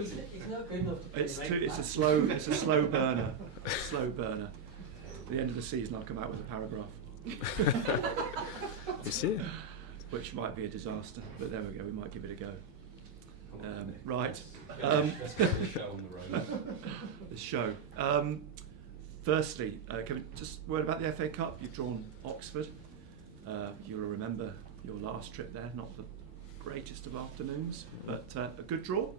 He's not good enough to play It's right a back. slow burner. Slow burner. At the end of the season, I'll come out with a paragraph. You see? Which might be a disaster, but there we go. We might give it a go. Right. Let's get the show on the road. The show. Firstly, can we just word about the FA Cup? You've drawn Oxford. You'll remember your last trip there. Not the greatest of afternoons, but a good draw.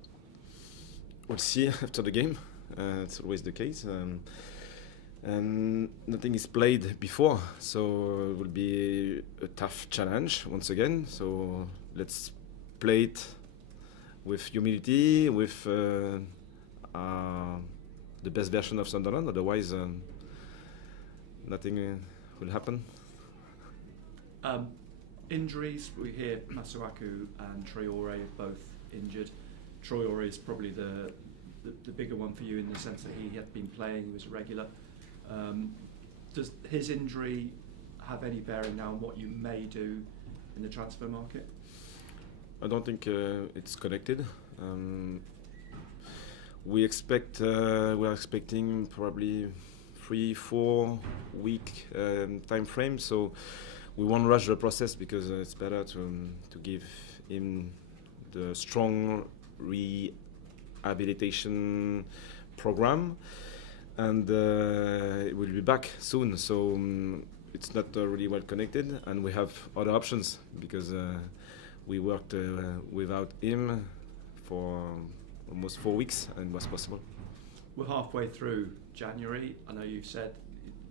We'll see after the game. It's always the case. And nothing is played before, so it will be a tough challenge once again. So let's play it with humility, with the best version of Sunderland. Otherwise, nothing will happen. Injuries, we hear Masuaku and Traore both injured. Traore is probably the bigger one for you in the sense that he had been playing, he was a regular. Does his injury have any bearing now on what you may do in the transfer market? I don't think it's connected. We are expecting probably 3-4 week time frame, so we won't rush the process because it's better to give him the strong rehabilitation program, and it will be back soon. So it's not really well connected, and we have other options because we worked without him for almost 4 weeks, and it was possible. We're halfway through January. I know you've said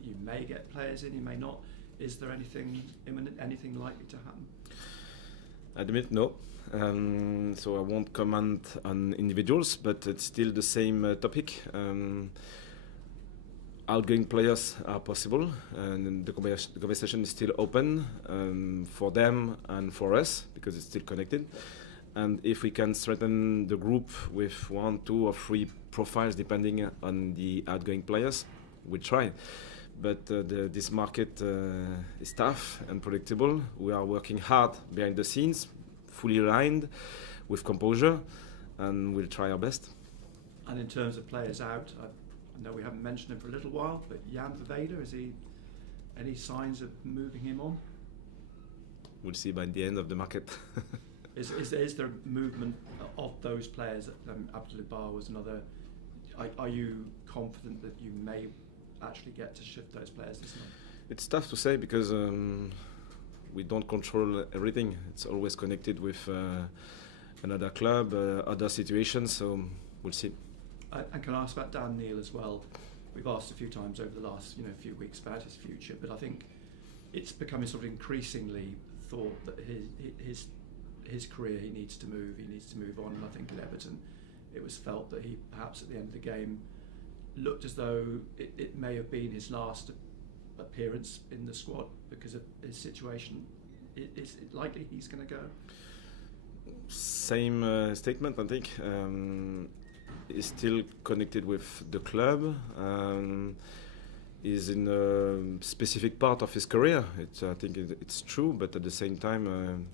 you may get players in, you may not. Is there anything imminent, anything likely to happen? At the minute, no. So I won't comment on individuals, but it's still the same topic. Outgoing players are possible, and the conversation is still open for them and for us because it's still connected. And if we can strengthen the group with 1, 2, or 3 profiles, depending on the outgoing players, we'll try. But this market is tough and predictable. We are working hard behind the scenes, fully aligned, with composure, and we'll try our best. And in terms of players out, I know we haven't mentioned him for a little while, but Jan Verweyde, is he any signs of moving him on? We'll see by the end of the market. Is there movement of those players? Abdul Bar was another. Are you confident that you may actually get to shift those players this month? It's tough to say because we don't control everything. It's always connected with another club, other situations, so we'll see. And can I ask about Dan Neil as well? We've asked a few times over the last few weeks about his future, but I think it's becoming sort of increasingly thought that his career, he needs to move on, and I think at Everton it was felt that he perhaps at the end of the game looked as though it may have been his last appearance in the squad because of his situation. Is it likely he's going to go? Same statement, I think. He's still connected with the club. He's in a specific part of his career. I think it's true, but at the same time,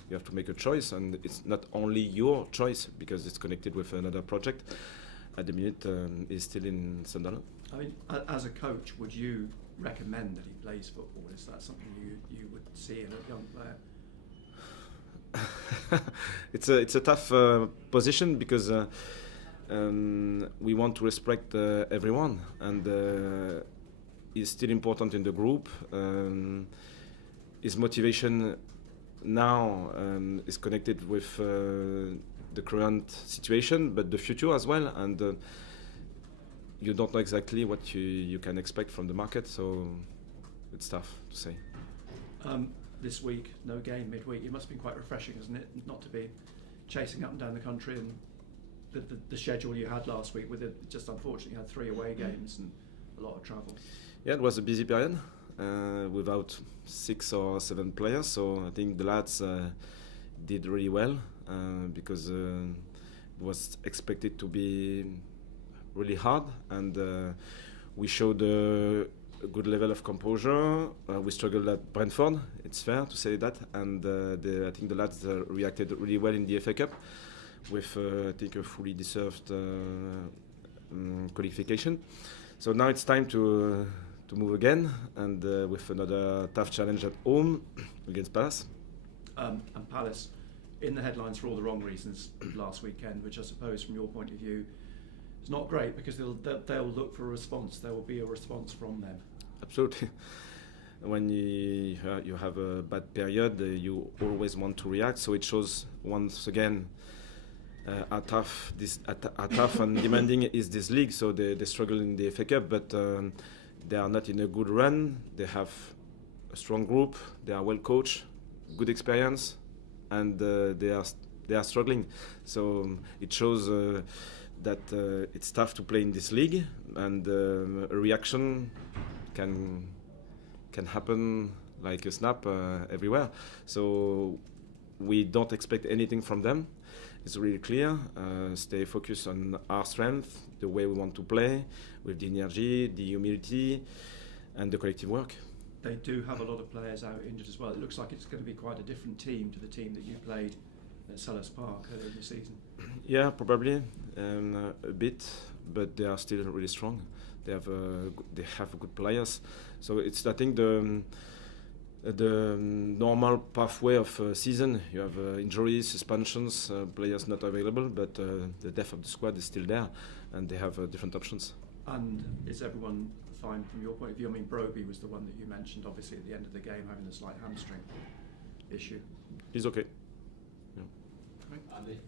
you have to make a choice, and it's not only your choice because it's connected with another project. At the minute, he's still in Sunderland. I mean, as a coach, would you recommend that he plays football? Is that something you would see in a young player? It's a tough position because we want to respect everyone, and he's still important in the group. His motivation now is connected with the current situation, but the future as well, and you don't know exactly what you can expect from the market, so it's tough to say. This week, no game midweek. It must have been quite refreshing, isn't it, not to be chasing up and down the country, and the schedule you had last week with it, just unfortunately you had 3 away games and a lot of travel. Yeah, it was a busy period without 6 or 7 players, so I think the lads did really well because it was expected to be really hard, and we showed a good level of composure. We struggled at Brentford, it's fair to say that, and I think the lads reacted really well in the FA Cup. with I think a fully deserved qualification. So now it's time to move again, and with another tough challenge at home against Palace. And Palace in the headlines for all the wrong reasons last weekend, which I suppose from your point of view is not great, because they'll look for a response. There will be a response from them. Absolutely. When you have a bad period, you always want to react. So it shows once again how tough and demanding is this league. So they struggle in the FA Cup, but they are not in a good run. They have a strong group. They are well coached, good experience, and they are struggling. So it shows that it's tough to play in this league, and a reaction can happen like a snap everywhere. So we don't expect anything from them. It's really clear. Stay focused on our strength, the way we want to play, with the energy, the humility, and the collective work. They do have a lot of players out injured as well. It looks like it's going to be quite a different team to the team that you played at Selhurst Park earlier in the season. Yeah, probably a bit, but they are still really strong. They have good players. So it's, I think, the normal pathway of a season. You have injuries, suspensions, players not available, but the depth of the squad is still there, and they have different options. And is everyone fine from your point of view? I mean, Broby was the one that you mentioned, obviously, at the end of the game, having the slight hamstring issue. He's okay. Yeah. Andy?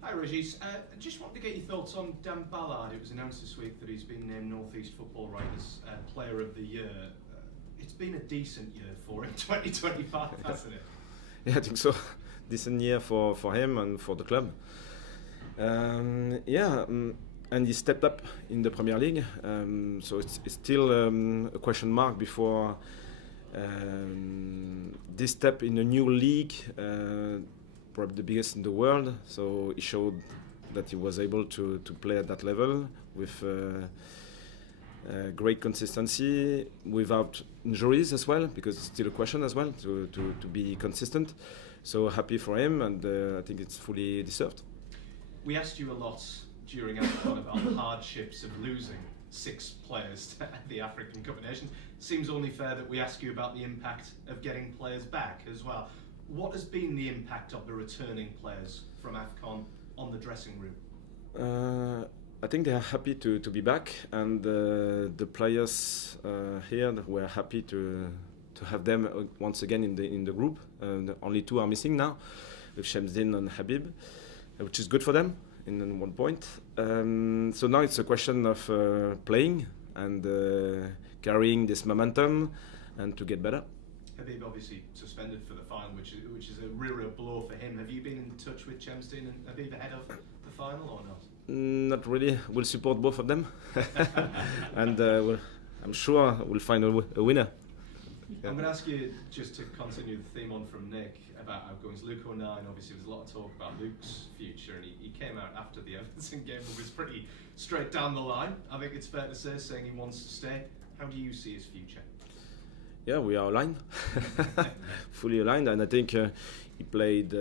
Hi Régis, I just wanted to get your thoughts on Dan Ballard. It was announced this week that he's been named North East Football Writers Player of the Year. It's been a decent year for him, 2025, hasn't it? Yeah, I think so. Decent year for him and for the club. And he stepped up in the Premier League. So it's still a question mark before this step in a new league. Probably the biggest in the world, so he showed that he was able to play at that level with great consistency, without injuries as well, because it's still a question as well to be consistent. So happy for him, and I think it's fully deserved. We asked you a lot during AFCON about the hardships of losing 6 players to the African Cup of Nations. Seems only fair that we ask you about the impact of getting players back as well. What has been the impact of the returning players from AFCON on the dressing room? I think they are happy to be back, and the players here were happy to have them once again in the group. Only 2 are missing now, with Shamsdin and Habib, which is good for them in one point. So now it's a question of playing and carrying this momentum and to get better. Habib obviously suspended for the final, which is a real blow for him. Have you been in touch with Shamsdin and Habib ahead of the final or not? Not really. We'll support both of them, and I'm sure we'll find a winner. I'm going to ask you, just to continue the theme on from Nick, about outgoings. Luke O'Nien, obviously there's a lot of talk about Luke's future, and he came out after the Everton game and was pretty straight down the line. I think it's fair to say, saying he wants to stay. How do you see his future? Yeah, we are aligned, fully aligned, and I think he played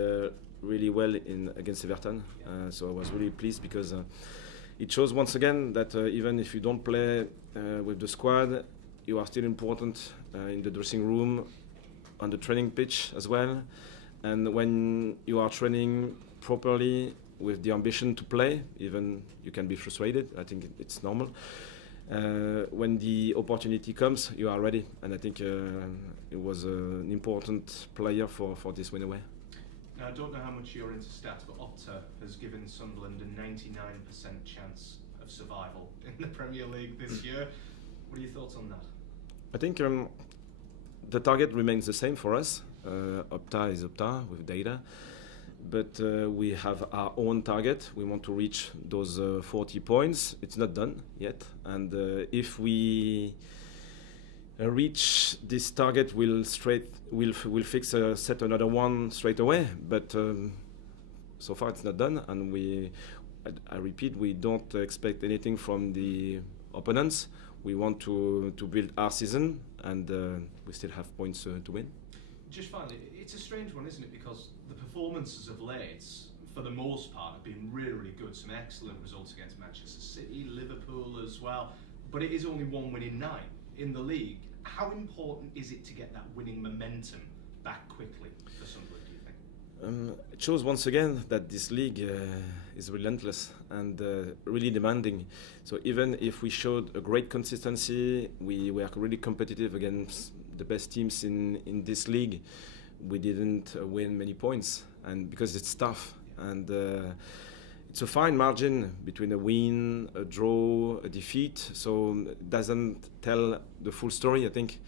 really well against Everton. So I was really pleased, because it shows once again that even if you don't play with the squad, you are still important in the dressing room, on the training pitch as well. And when you are training properly with the ambition to play, even you can be frustrated. I think it's normal. When the opportunity comes, you are ready, and I think it was an important player for this win away. Now, I don't know how much you're into stats, but Opta has given Sunderland a 99% chance of survival in the Premier League this year. What are your thoughts on that? I think the target remains the same for us. Opta is Opta with data. But we have our own target. We want to reach those 40 points. It's not done yet. And if we reach this target, we'll set another one straight away. But so far it's not done. And I repeat, we don't expect anything from the opponents. We want to build our season, and we still have points to win. Just finally, it's a strange one, isn't it? Because the performances of late for the most part, have been really, really good. Some excellent results against Manchester City, Liverpool as well. But it is only 1 win in 9 in the league. How important is it to get that winning momentum back quickly for Sunderland, do you think? It shows once again that this league is relentless and really demanding. So even if we showed a great consistency, we were really competitive against the best teams in this league. We didn't win many points, and because it's tough, and it's a fine margin between a win, a draw, a defeat. So it doesn't tell the full story, I think.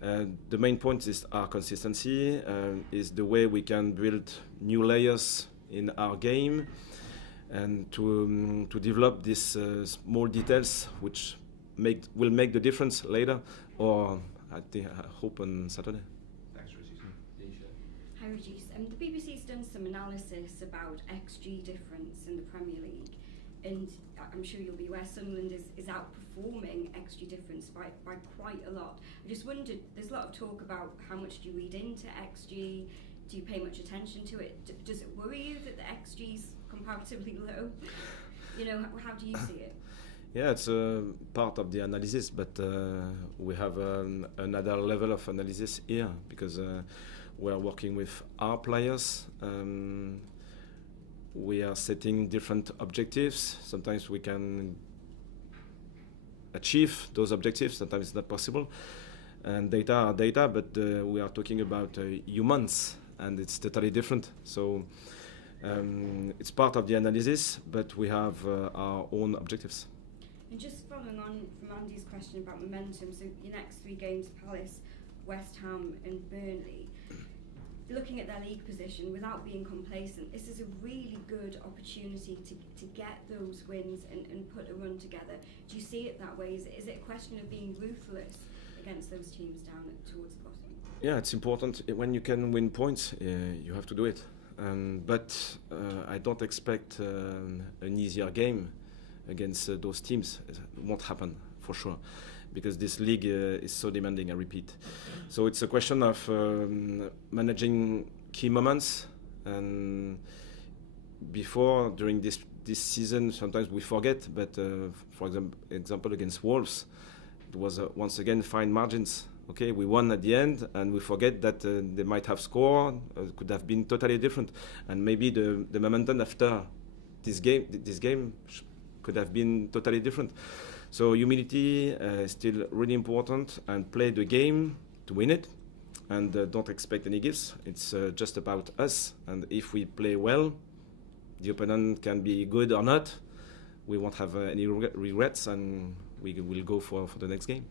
The main point is our consistency, is the way we can build new layers in our game, and to develop these small details which will make the difference later, or I hope on Saturday. Thanks, Régis. Hi Régis, the BBC's done some analysis about XG difference in the Premier League, and I'm sure you'll be aware Sunderland is outperforming XG difference by quite a lot. I just wondered, there's a lot of talk about how much do you read into XG, do you pay much attention to it? Does it worry you that the XG's comparatively low? You know, how do you see it? Yeah, it's part of the analysis, but we have another level of analysis here, because we are working with our players. We are setting different objectives. Sometimes we can achieve those objectives, sometimes it's not possible. And data are data, but we are talking about humans, and it's totally different. So it's part of the analysis, but we have our own objectives. And just following on from Andy's question about momentum, so your next 3 games, Palace, West Ham and Burnley, looking at their league position without being complacent, this is a really good opportunity to get those wins and put a run together. Do you see it that way? Is it a question of being ruthless against those teams down towards the bottom? Yeah, it's important. When you can win points, you have to do it. But I don't expect an easier game against those teams. It won't happen, for sure, because this league is so demanding, I repeat. So it's a question of managing key moments, and during this season, sometimes we forget, but for example against Wolves, it was once again fine margins. Okay, we won at the end, and we forget that they might have scored, could have been totally different, and maybe the momentum after this game could have been totally different. So humility is still really important, and play the game to win it, and don't expect any gifts. It's just about us, and if we play well, the opponent can be good or not. We won't have any regrets, and we will go for the next game.